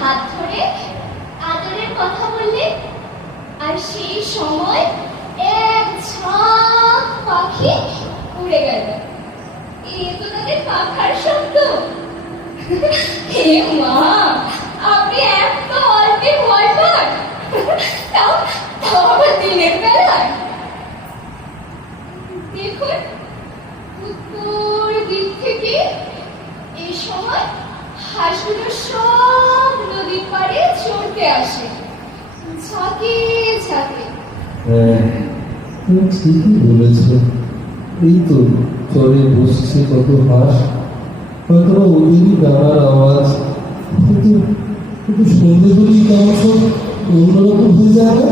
হাত ধরে আদরের কথা বললেন, আর সেই সময় এক ঝাঁক পাখি উড়ে গেল। এ তো তাদের পাখার শব্দ। হে মা, আপনি এত অল্পে ভয় পান, তাও আবার দিনের বেলায়। দেখুন, উত্তর দিক থেকে এই সময় হাঁসগুলো সব নদীর পাড়ে চড়তে আসে, ঝাঁকে ঝাঁকে। হ্যাঁ, তুমি ঠিকই বলেছ। এই তো চরে বসছে কত হাঁস, হয়তো ওদেরই গানার আওয়াজ। কিন্তু সন্ধে করেই কেমন সব অন্যরকম হয়ে যায় না?